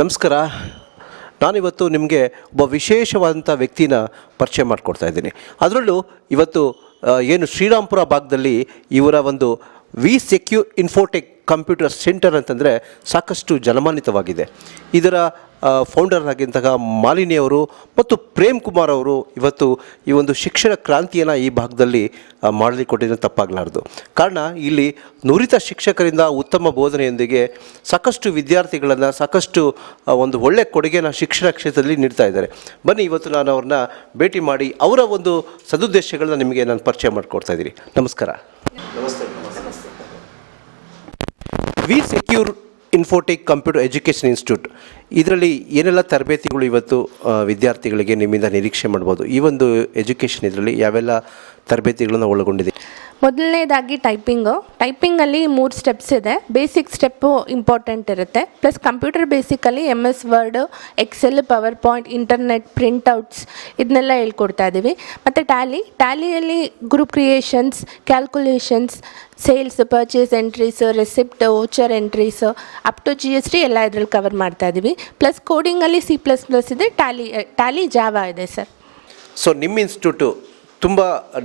ನಮಸ್ಕಾರ. ನಾನಿವತ್ತು ನಿಮಗೆ ಒಬ್ಬ ವಿಶೇಷವಾದಂಥ ವ್ಯಕ್ತಿನ ಪರಿಚಯ ಮಾಡಿಕೊಡ್ತಾ ಇದ್ದೀನಿ. ಅದರಲ್ಲೂ ಇವತ್ತು ಏನು ಶ್ರೀರಾಮ್ಪುರ ಭಾಗದಲ್ಲಿ ಇವರ ಒಂದು ವಿ-ಸೆಕ್ಯೂರ್ ಇನ್ಫೋಟೆಕ್ ಕಂಪ್ಯೂಟರ್ ಸೆಂಟರ್ ಅಂತಂದರೆ ಸಾಕಷ್ಟು ಜನಮಾನಿತವಾಗಿದೆ. ಇದರ ಫೌಂಡರ್ ಆಗಿದ್ದಂತಹ ಮಾಲಿನಿ ಅವರು ಮತ್ತು ಪ್ರೇಮ್ ಕುಮಾರ್ ಅವರು ಇವತ್ತು ಈ ಒಂದು ಶಿಕ್ಷಣ ಕ್ರಾಂತಿಯನ್ನು ಈ ಭಾಗದಲ್ಲಿ ಮಾಡಲಿಕೊಟ್ಟಿದ್ದು ತಪ್ಪಾಗಲಾರದು. ಕಾರಣ ಇಲ್ಲಿ ನುರಿತ ಶಿಕ್ಷಕರಿಂದ ಉತ್ತಮ ಬೋಧನೆಯೊಂದಿಗೆ ಸಾಕಷ್ಟು ವಿದ್ಯಾರ್ಥಿಗಳನ್ನು ಸಾಕಷ್ಟು ಒಂದು ಒಳ್ಳೆಯ ಕೊಡುಗೆನ ಶಿಕ್ಷಣ ಕ್ಷೇತ್ರದಲ್ಲಿ ನೀಡ್ತಾ ಇದ್ದಾರೆ. ಬನ್ನಿ ಇವತ್ತು ನಾನು ಅವ್ರನ್ನ ಭೇಟಿ ಮಾಡಿ ಅವರ ಒಂದು ಸದುದ್ದೇಶಗಳನ್ನ ನಿಮಗೆ ನಾನು ಪರಿಚಯ ಮಾಡಿಕೊಡ್ತಾ ಇದ್ದೀನಿ. ನಮಸ್ಕಾರ. ನಮಸ್ತೆ. V-secure Infotech computer education institute, ಇದರಲ್ಲಿ ಏನೆಲ್ಲ ತರಬೇತಿಗಳು ಇವತ್ತು ವಿದ್ಯಾರ್ಥಿಗಳಿಗೆ ನಿಮ್ಮಿಂದ ನಿರೀಕ್ಷೆ ಮಾಡ್ಬೋದು? ಈ ಒಂದು ಎಜುಕೇಷನ್ ಇದರಲ್ಲಿ ಯಾವೆಲ್ಲ ತರಬೇತಿಗಳನ್ನು ಒಳಗೊಂಡಿದೆ? ಮೊದಲನೇದಾಗಿ ಟೈಪಿಂಗಲ್ಲಿ 3 ಸ್ಟೆಪ್ಸ್ ಇದೆ. ಬೇಸಿಕ್ ಸ್ಟೆಪ್ಪು ಇಂಪಾರ್ಟೆಂಟ್ ಇರುತ್ತೆ. ಪ್ಲಸ್ ಕಂಪ್ಯೂಟರ್ ಬೇಸಿಕಲ್ಲಿ MS word, Excel, PowerPoint, internet, printouts ಇದನ್ನೆಲ್ಲ ಹೇಳ್ಕೊಡ್ತಾ ಇದ್ದೀವಿ. ಮತ್ತು ಟ್ಯಾಲಿಯಲ್ಲಿ group creations, calculations, sales, purchase entries, receipt, voucher entries up to GST ಎಲ್ಲ ಇದರಲ್ಲಿ ಕವರ್ ಮಾಡ್ತಾ ಇದ್ದೀವಿ. ಪ್ಲಸ್ ಕೋಡಿಂಗಲ್ಲಿ C++ ಇದೆ, ಟ್ಯಾಲಿ ಜಾವಾ ಇದೆ ಸರ್. ಸೊ ನಿಮ್ಮ ಇನ್ಸ್ಟಿಟ್ಯೂಟು ತುಂಬ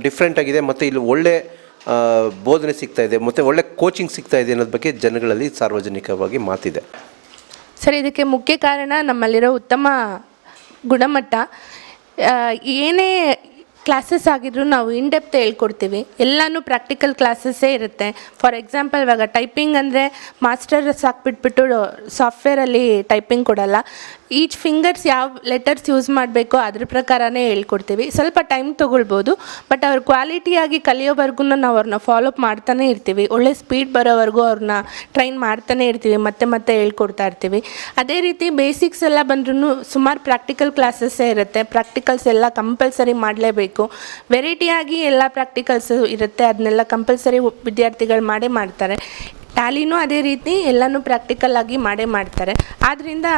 ಡಿಫ್ರೆಂಟ್ ಆಗಿದೆ ಮತ್ತು ಇಲ್ಲಿ ಒಳ್ಳೆ ಬೋಧನೆ ಸಿಗ್ತಾ ಇದೆ ಮತ್ತು ಒಳ್ಳೆ ಕೋಚಿಂಗ್ ಸಿಗ್ತಾ ಇದೆ ಅನ್ನೋದ್ರ ಬಗ್ಗೆ ಜನಗಳಲ್ಲಿ ಸಾರ್ವಜನಿಕವಾಗಿ ಮಾತಿದೆ ಸರ್. ಇದಕ್ಕೆ ಮುಖ್ಯ ಕಾರಣ ನಮ್ಮಲ್ಲಿರೋ ಉತ್ತಮ ಗುಣಮಟ್ಟ. ಏನೇ ಕ್ಲಾಸಸ್ ಆಗಿದ್ರು ನಾವು ಇನ್ ಡೆಪ್ತ್ ಹೇಳ್ಕೊಡ್ತೀವಿ. ಎಲ್ಲನೂ ಪ್ರಾಕ್ಟಿಕಲ್ ಕ್ಲಾಸಸ್ಸೇ ಇರುತ್ತೆ. ಫಾರ್ ಎಕ್ಸಾಂಪಲ್ ಇವಾಗ ಟೈಪಿಂಗ್ ಅಂದರೆ ಮಾಸ್ಟರ್ಸ್ ಹಾಕ್ಬಿಟ್ಬಿಟ್ಟು ಸಾಫ್ಟ್ವೇರಲ್ಲಿ ಟೈಪಿಂಗ್ ಕೊಡಲ್ಲ. ಈಚ್ ಫಿಂಗರ್ಸ್ ಯಾವ ಲೆಟರ್ಸ್ ಯೂಸ್ ಮಾಡಬೇಕೋ ಅದ್ರ ಪ್ರಕಾರನೇ ಹೇಳ್ಕೊಡ್ತೀವಿ. ಸ್ವಲ್ಪ ಟೈಮ್ ತೊಗೊಳ್ಬೋದು, ಬಟ್ ಅವ್ರ ಕ್ವಾಲಿಟಿಯಾಗಿ ಕಲಿಯೋವರೆಗೂ ನಾವು ಅವ್ರನ್ನ ಫಾಲೋಅಪ್ ಮಾಡ್ತಾನೆ ಇರ್ತೀವಿ. ಒಳ್ಳೆ ಸ್ಪೀಡ್ ಬರೋವರೆಗೂ ಅವ್ರನ್ನ ಟ್ರೈನ್ ಮಾಡ್ತಾನೆ ಇರ್ತೀವಿ, ಮತ್ತೆ ಹೇಳ್ಕೊಡ್ತಾ ಇರ್ತೀವಿ. ಅದೇ ರೀತಿ ಬೇಸಿಕ್ಸ್ ಎಲ್ಲ ಬಂದ್ರೂ ಸುಮಾರು ಪ್ರಾಕ್ಟಿಕಲ್ ಕ್ಲಾಸಸ್ಸೇ ಇರುತ್ತೆ. ಪ್ರಾಕ್ಟಿಕಲ್ಸ್ ಎಲ್ಲ ಕಂಪಲ್ಸರಿ ಮಾಡಲೇಬೇಕು. ವೆರೈಟಿಯಾಗಿ ಎಲ್ಲ ಪ್ರಾಕ್ಟಿಕಲ್ಸ್ ಇರುತ್ತೆ, ಅದನ್ನೆಲ್ಲ ಕಂಪಲ್ಸರಿ ವಿದ್ಯಾರ್ಥಿಗಳು ಮಾಡ್ತಾರೆ. ಟ್ಯಾಲಿನೂ ಅದೇ ರೀತಿ ಎಲ್ಲನೂ ಪ್ರಾಕ್ಟಿಕಲ್ ಆಗಿ ಮಾಡ್ತಾರೆ. ಆದ್ದರಿಂದ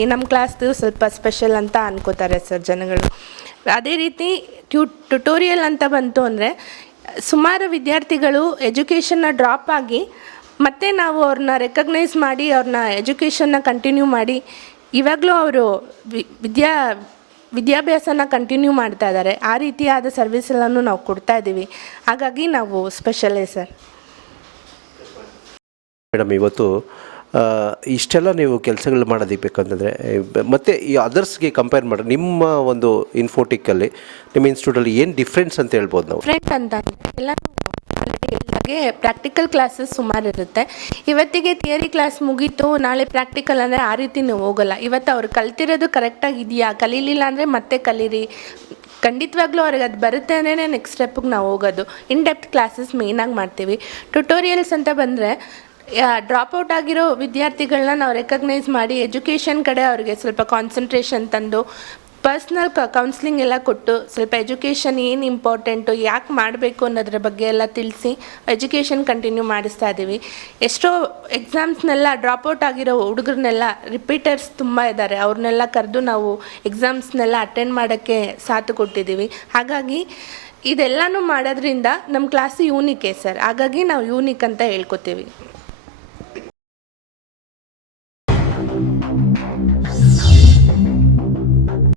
ಈ ನಮ್ಮ ಕ್ಲಾಸ್ದು ಸ್ವಲ್ಪ ಸ್ಪೆಷಲ್ ಅಂತ ಅನ್ಕೋತಾರೆ ಸರ್ ಜನಗಳು. ಅದೇ ರೀತಿ ಟ್ಯುಟೋರಿಯಲ್ ಅಂತ ಬಂತು ಅಂದರೆ ಸುಮಾರು ವಿದ್ಯಾರ್ಥಿಗಳು ಎಜುಕೇಷನ್ನ ಡ್ರಾಪ್ ಆಗಿ ಮತ್ತೆ ನಾವು ಅವ್ರನ್ನ ರೆಕಗ್ನೈಸ್ ಮಾಡಿ ಅವ್ರನ್ನ ಎಜುಕೇಷನ್ನ ಕಂಟಿನ್ಯೂ ಮಾಡಿ ಇವಾಗಲೂ ಅವರು ವಿದ್ಯಾಭ್ಯಾಸನ ಕಂಟಿನ್ಯೂ ಮಾಡ್ತಾ ಇದ್ದಾರೆ. ಆ ರೀತಿಯಾದ ಸರ್ವಿಸ್ ಎಲ್ಲನೂ ನಾವು ಕೊಡ್ತಾ ಇದ್ದೀವಿ. ಹಾಗಾಗಿ ನಾವು ಸ್ಪೆಷಲೇ ಸರ್. ಮೇಡಮ್, ಇವತ್ತು ಇಷ್ಟೆಲ್ಲ ನೀವು ಕೆಲಸಗಳು ಮಾಡೋದಿಬೇಕಂತಂದರೆ ಮತ್ತು ಈ ಅದರ್ಸ್ಗೆ ಕಂಪೇರ್ ಮಾಡಿ ನಿಮ್ಮ ಒಂದು ಇನ್ಫೋಟಿಕ್ಕಲ್ಲಿ ನಿಮ್ಮ ಇನ್ಸ್ಟಿಟ್ಯೂಟಲ್ಲಿ ಏನು ಡಿಫ್ರೆನ್ಸ್ ಅಂತ ಹೇಳ್ಬೋದು ನಾವು? ಡಿಫ್ರೆಂಟ್ ಅಂತ ಎಲ್ಲ ಹಾಗೆ ಪ್ರಾಕ್ಟಿಕಲ್ ಕ್ಲಾಸಸ್ ಸುಮಾರು ಇರುತ್ತೆ. ಇವತ್ತಿಗೆ ಥಿಯರಿ ಕ್ಲಾಸ್ ಮುಗೀತು, ನಾಳೆ ಪ್ರಾಕ್ಟಿಕಲ್ ಅಂದರೆ ಆ ರೀತಿ ನೀವು ಹೋಗಲ್ಲ. ಇವತ್ತು ಅವ್ರು ಕಲ್ತಿರೋದು ಕರೆಕ್ಟಾಗಿ ಇದೆಯಾ, ಕಲೀಲಿಲ್ಲ ಅಂದರೆ ಮತ್ತೆ ಕಲೀರಿ. ಖಂಡಿತವಾಗ್ಲೂ ಅವ್ರಿಗೆ ಅದು ಬರುತ್ತೆ ಅಂದರೆ ನೆಕ್ಸ್ಟ್ ಸ್ಟೆಪ್ಪಿಗೆ ನಾವು ಹೋಗೋದು. ಇನ್ ಡೆಪ್ತ್ ಕ್ಲಾಸಸ್ ಮೇಯ್ನಾಗಿ ಮಾಡ್ತೀವಿ. ಟ್ಯುಟೋರಿಯಲ್ಸ್ ಅಂತ ಬಂದರೆ ಡ್ರಾಪ್ಔಟ್ ಆಗಿರೋ ವಿದ್ಯಾರ್ಥಿಗಳನ್ನ ನಾವು ರೆಕಗ್ನೈಸ್ ಮಾಡಿ ಎಜುಕೇಷನ್ ಕಡೆ ಅವ್ರಿಗೆ ಸ್ವಲ್ಪ ಕಾನ್ಸಂಟ್ರೇಷನ್ ತಂದು ಪರ್ಸ್ನಲ್ ಕೌನ್ಸ್ಲಿಂಗ್ ಎಲ್ಲ ಕೊಟ್ಟು ಸ್ವಲ್ಪ ಎಜುಕೇಷನ್ ಏನು ಇಂಪಾರ್ಟೆಂಟು, ಯಾಕೆ ಮಾಡಬೇಕು ಅನ್ನೋದ್ರ ಬಗ್ಗೆ ಎಲ್ಲ ತಿಳಿಸಿ ಎಜುಕೇಷನ್ ಕಂಟಿನ್ಯೂ ಮಾಡಿಸ್ತಾ ಇದ್ದೀವಿ. ಎಷ್ಟೋ ಎಕ್ಸಾಮ್ಸ್ನೆಲ್ಲ ಡ್ರಾಪ್ಔಟ್ ಆಗಿರೋ ಹುಡುಗರನ್ನೆಲ್ಲ ರಿಪೀಟರ್ಸ್ ತುಂಬ ಇದ್ದಾರೆ, ಅವ್ರನ್ನೆಲ್ಲ ಕರೆದು ನಾವು ಎಕ್ಸಾಮ್ಸ್ನೆಲ್ಲ ಅಟೆಂಡ್ ಮಾಡೋಕ್ಕೆ ಸಾಥ್ ಕೊಟ್ಟಿದ್ದೀವಿ. ಹಾಗಾಗಿ ಇದೆಲ್ಲನೂ ಮಾಡೋದ್ರಿಂದ ನಮ್ಮ ಕ್ಲಾಸು ಯೂನಿಕೇ ಸರ್. ಹಾಗಾಗಿ ನಾವು ಯೂನಿಕ್ ಅಂತ ಹೇಳ್ಕೊತೀವಿ.